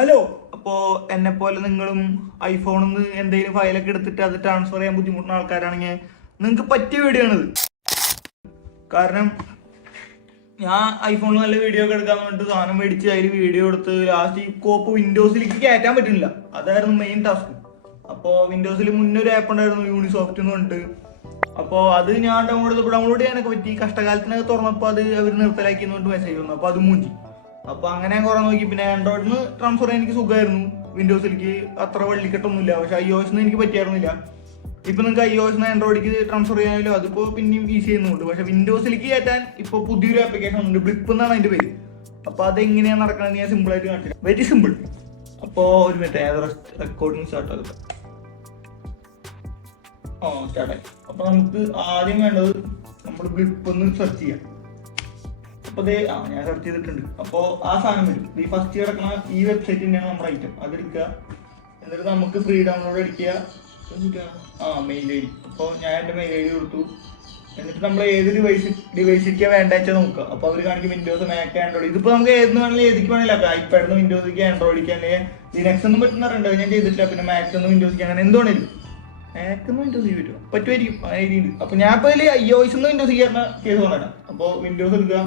Hello അപ്പോ എന്നെ പോലെ നിങ്ങളും ഐഫോണിൽ നിന്ന് എന്തെങ്കിലും ഫയലൊക്കെ എടുത്തിട്ട് അത് ട്രാൻസ്ഫർ ചെയ്യാൻ ബുദ്ധിമുട്ടുന്ന ആൾക്കാരാണെങ്കിൽ നിങ്ങൾക്ക് പറ്റിയ വീഡിയോ ആണിത് കാരണം ഞാൻ ഐഫോണിൽ നല്ല വീഡിയോ ഒക്കെ എടുക്കാൻ വേണ്ടിട്ട് സാധനം മേടിച്ച് അതിൽ വീഡിയോ എടുത്ത് ലാസ്റ്റ് ഈ കോപ്പ് വിൻഡോസിലേക്ക് കയറ്റാൻ പറ്റുന്നില്ല. അതായിരുന്നു മെയിൻ ടാസ്ക് അപ്പോൾ വിൻഡോസിൽ മുന്നൊരു ആപ്പ് ഉണ്ടായിരുന്നു യൂണിസോഫ്റ്റ് എന്ന് പറഞ്ഞിട്ട്. അപ്പോൾ അത് ഞാൻ ഡൗൺലോഡ് ചെയ്തപ്പോൾ ഡൗൺലോഡ് ചെയ്യാനൊക്കെ പറ്റി. കഷ്ടകാലത്തിനൊക്കെ തുറന്നപ്പോൾ അത് അവർ നിർത്തലാക്കി എന്നുകൊണ്ട് മെസ്സേജ് വന്നു. അപ്പോൾ അത് മൂഞ്ചി. അപ്പോൾ അങ്ങനെ കുറെ നോക്കി. പിന്നെ ആൻഡ്രോയിഡിൽ നിന്ന് ട്രാൻസ്ഫർ ചെയ്യാൻ എനിക്ക് സുഖമായിരുന്നു വിൻഡോസിലേക്ക് അത്ര വള്ളിക്കെട്ടൊന്നുമില്ല. പക്ഷെ ഐ ഒ എനിക്ക് പറ്റിയായിരുന്നില്ല. ഇപ്പൊ നിങ്ങൾക്ക് ഐ ഒസ് ആൻഡ്രോയിഡിക്ക് ട്രാൻസ്ഫർ ചെയ്യാനല്ലോ അതിപ്പോ പിന്നെയും ഈസി ചെയ്യുന്നുണ്ട് പക്ഷെ വിൻഡോസിലേക്ക് കയറ്റാൻ ഇപ്പൊ പുതിയൊരു ആപ്ലിക്കേഷൻ ഉണ്ട്. ബ്ലിപ്പ് എന്നാണ് അതിന്റെ പേര്. അപ്പൊ അതെങ്ങനെയാണ് നടക്കണമെന്ന് ഞാൻ സിമ്പിൾ ആയിട്ട് കാണിച്ചു വെരി സിമ്പിൾ അപ്പോ ഒരു മിനിറ്റ് ഏത് റെക്കോർഡിംഗ് സ്റ്റാർട്ട് ആകും ഓ സ്റ്റാർട്ടായി അപ്പൊ നമുക്ക് ആദ്യം വേണ്ടത് നമ്മൾ ബ്ലിപ്പ് ഒന്ന് സെർച്ച് ചെയ്യാം. അപ്പൊ അതേ ആ ഞാൻ സെർച്ച് ചെയ്തിട്ടുണ്ട്. അപ്പോ ആ സാധനം വരും. ഈ ഫസ്റ്റ് കിടക്കുന്ന ഈ വെബ്സൈറ്റ് തന്നെയാണ് നമ്മുടെ ഐറ്റം അതെടുക്കുക എന്നിട്ട് നമുക്ക് ഫ്രീ ഡൗൺലോഡ് അടിക്കുക. ആ മെയിൽ ഐ ഡി അപ്പോൾ ഞാൻ എന്റെ മെയിൽ ഐ ഡി കൊടുത്തു. എന്നിട്ട് നമ്മൾ ഏത് ഡിവൈസ് ഡിവൈസിലേക്ക് വേണ്ട വെച്ചാൽ നോക്കുക. അപ്പോൾ അവർ കാണിക്കും വിൻഡോസ് മാക്ക് ആൻഡ്രോയിഡ് ഇതിപ്പോ നമുക്ക് ഏത് വേണമെങ്കിലും ഏതിക്ക് വേണമെങ്കിലും ഐപാഡിന്ന് വിൻഡോസിലേക്ക് ആൻഡ്രോയിഡിക്ക് അല്ലെങ്കിൽ ലിനക്സ് ഒന്നും പറ്റുന്നറിയണ്ടോ ഞാൻ ചെയ്തിട്ടില്ല. പിന്നെ മാക്സ് ഒന്നും വിൻഡോസിക്ക് അങ്ങനെ എന്തുകൊണ്ടില്ല മാക്ക് ഒന്നും വിൻഡോസ് പറ്റുമോ? പറ്റുമായിരിക്കും. ഡി അപ്പോൾ ഞാൻ ഇപ്പോൾ ഐ ഒ എസ് ഒന്നും വിൻഡോസ് കയറുന്ന കേസ് വന്നിട്ടാണ് അപ്പോൾ വിൻഡോസ് എടുക്കുക.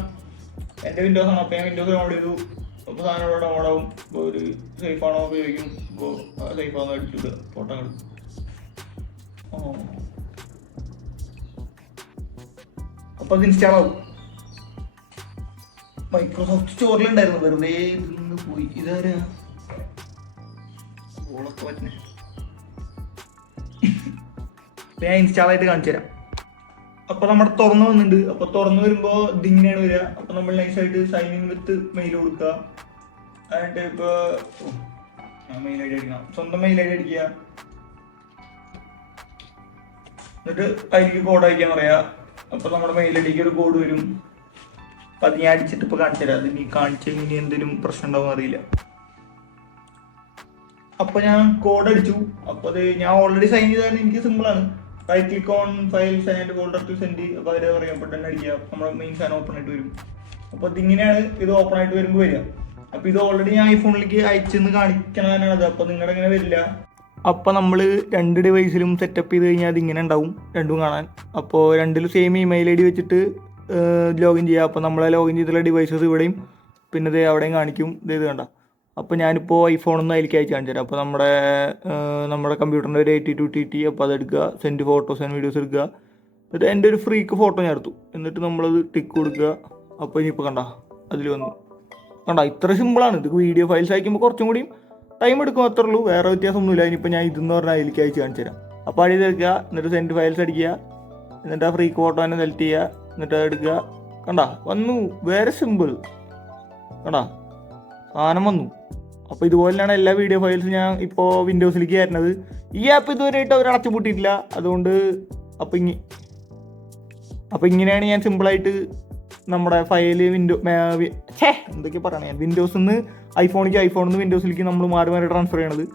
എന്റെ വിൻഡോസ് ആണ്. അപ്പോൾ ഞാൻ വിൻഡോസ് ഡൗൺലോഡ് ചെയ്തു. അപ്പോൾ സാധനം ഇവിടെ ഡൗൺലോഡ് ആവും. ഇപ്പോൾ ഒരു സേഫ് ആണോ ഉപയോഗിക്കും ഇപ്പോൾ സേഫ് ആണോ അടിച്ചിട്ട് ഫോട്ടോ എടുക്കും. അപ്പൊ അത് ഇൻസ്റ്റാൾ ആവും. മൈക്രോസോഫ്റ്റ് സ്റ്റോറിലുണ്ടായിരുന്നു വെറുതെ ഇരുന്ന് പോയി. ഇതാരാ? ഞാൻ ഇൻസ്റ്റാൾ ആയിട്ട് കാണിച്ചു തരാം അപ്പൊ നമ്മുടെ തുറന്നു വന്നിട്ടുണ്ട് അപ്പൊ തുറന്നു വരുമ്പോ ഇതിങ്ങനെയാണ് വരിക. അപ്പൊ നമ്മൾ നൈസായിട്ട് സൈൻ ഇൻ വിത്ത് മെയിൽ കൊടുക്കുക. എന്നിട്ട് ഇപ്പൊ മെയിൽ ഐ ഡി അടിക്കണം. സ്വന്തം മെയിൽ ഐ ഡി അടിക്കുക. എന്നിട്ട് അതിലേക്ക് കോഡ് അയക്കാൻ പറയാ. അപ്പൊ നമ്മുടെ മെയിൽ ഐഡിക്ക് ഒരു കോഡ് വരും. അപ്പൊ അത് ഞാൻ അടിച്ചിട്ട് ഇപ്പൊ കാണിച്ചു തരാം. അത് നീ കാണിച്ചു ഇനി എന്തെങ്കിലും പ്രശ്നം ഉണ്ടാവും അറിയില്ല. അപ്പൊ ഞാൻ കോഡ് അടിച്ചു. അപ്പൊ അത് ഞാൻ ഓൾറെഡി സൈൻ ചെയ്താണ് എനിക്ക് സിമ്പിൾ ആണ്. Right click on file and folder to send അപ്പോൾ അതിൽ പറയാം അപ്പൊ തന്നെ അടിക്കുക. നമ്മുടെ മെയിൻ സാധനം ഓപ്പൺ ആയിട്ട് വരും. അപ്പോൾ ഇതിങ്ങനെയാണ് ഇത് ഓപ്പൺ ആയിട്ട് വരുമ്പോൾ വരിക. അപ്പൊ ഇത് ഓൾറെഡി ഞാൻ ഐഫോണിലേക്ക് അയച്ചെന്ന് കാണിക്കണതാണ് അത് അപ്പോൾ നിങ്ങളുടെ ഇങ്ങനെ വരില്ല. അപ്പൊ നമ്മൾ രണ്ട് ഡിവൈസിലും സെറ്റപ്പ് ചെയ്ത് കഴിഞ്ഞാൽ ഇങ്ങനെ ഉണ്ടാവും രണ്ടും കാണാൻ. അപ്പോൾ രണ്ടിലും സെയിം ഇമെയിൽ ഐ ഡി വെച്ചിട്ട് ലോഗിൻ ചെയ്യുക അപ്പോൾ നമ്മളെ ലോഗിൻ ചെയ്തിട്ടുള്ള ഡിവൈസസ് ഇവിടെയും പിന്നെ ഇത് അവിടെയും കാണിക്കും. ഇത് കണ്ട. അപ്പോൾ ഞാനിപ്പോൾ ഐഫോണിൽ നിന്ന് അതിലേക്ക് അയച്ചു കാണിച്ചു തരാം അപ്പോൾ നമ്മുടെ നമ്മുടെ കമ്പ്യൂട്ടറിന്റെ ഒരു എയ്റ്റി ടു ടി ടി അപ്പോൾ അതെടുക്കുക സെൻഡ് ഫോട്ടോസ് ആൻഡ് വീഡിയോസ് എടുക്കുക. എന്നിട്ട് എന്റെ ഒരു ഫ്രീക്ക് ഫോട്ടോ ഞാൻ എടുത്തു. എന്നിട്ട് നമ്മളത് ടിക്ക് കൊടുക്കുക. അപ്പോൾ ഇനിയിപ്പോൾ കണ്ട അതിൽ വന്നു. കണ്ട ഇത്ര സിമ്പിളാണ് ഇത് വീഡിയോ ഫയൽസ് അയക്കുമ്പോൾ കുറച്ചും കൂടിയും ടൈം എടുക്കും അത്രേ ഉള്ളൂ. വേറെ വ്യത്യാസമൊന്നുമില്ല. ഇനിയിപ്പോൾ ഞാൻ ഇതെന്ന് പറഞ്ഞാൽ അതിലേക്ക് അയച്ചു കാണിച്ചു തരാം അപ്പോൾ അടി എടുക്കുക. എന്നിട്ട് സെൻഡ് ഫയൽസ് അടിക്കുക. എന്നിട്ട് ആ ഫ്രീക്ക് ഫോട്ടോ തന്നെ സെലക്ട് ചെയ്യുക. എന്നിട്ട് അത് എടുക്കുക. കണ്ട വന്നു. വേറെ സിമ്പിൾ കണ്ട സാധനം വന്നു. അപ്പോൾ ഇതുപോലെയാണ് എല്ലാ വീഡിയോ ഫയൽസും ഞാൻ ഇപ്പോൾ വിൻഡോസിലേക്ക് വരുന്നത് ഈ ആപ്പ് ഇതുവരെയായിട്ട് അവർ അടച്ചുപൂട്ടിയിട്ടില്ല അതുകൊണ്ട് അപ്പോൾ ഇങ്ങനെ അപ്പോൾ ഇങ്ങനെയാണ് ഞാൻ സിമ്പിളായിട്ട് നമ്മുടെ ഫയൽ വിൻഡോ എന്തൊക്കെ പറയണേ? വിൻഡോസിൽ നിന്ന് ഐഫോണിലേക്ക് ഐഫോണിൽ നിന്ന് വിൻഡോസിലേക്ക് നമ്മൾ മാറി മാറി ട്രാൻസ്ഫർ ചെയ്യണത്.